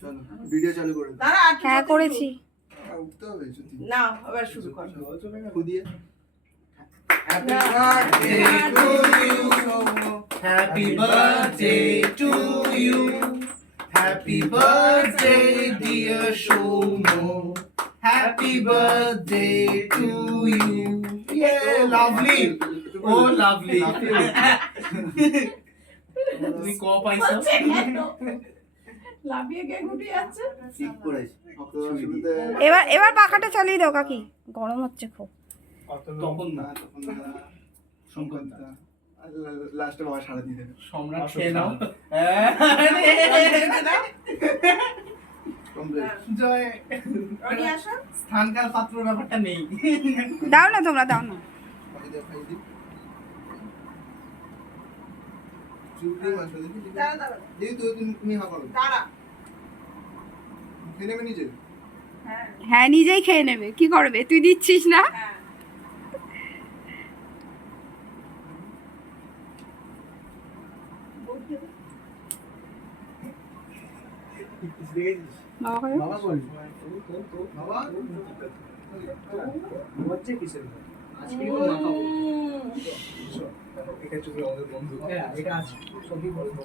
চলো ভিডিও চালু করে দাও। দাঁড়া একটু হ্যাঁ সত্যি করেছি। উঠতে হবে সত্যি। না আবার শুরু কর খুদিয়ে Happy birthday to you. Happy birthday to you. Happy birthday, dear Shomo. Happy birthday to you. Yeah, lovely. Oh, lovely. তুমি ক পাইছো? লাভিয়ে কে গুটি যাচ্ছে ঠিক করেছি শুরুতে এবার পাখাটা চালিয়ে দাও কাকি, গরম হচ্ছে খুব। তখন না তখন সংকট লাস্টে বাবা সারা দিয়ে দেবে সম্রাট খেয়ে নাও। কমপ্লিট জয় রনি আসো স্থানকাল পাত্র ব্যাপারটা নেই। দাও না তোমরা, দাও না। খাই দি চুপড়ি মাছ দেখি দাঁড়া দাঁড়া দেখি তুমি হা করো দাঁড়া খেয়ে নেবে নিজে হ্যাঁ হ্যাঁ নিজেই খেয়ে নেবে, কি করবে, তুই দিচ্ছিস না? হ্যাঁ বাবা খাবে? বাবা বল বাবা হচ্ছে কিসের আজকে তো না খাবো। এটা চুপে আমাদের বন্ধু। এটা আছে সবই বলবো।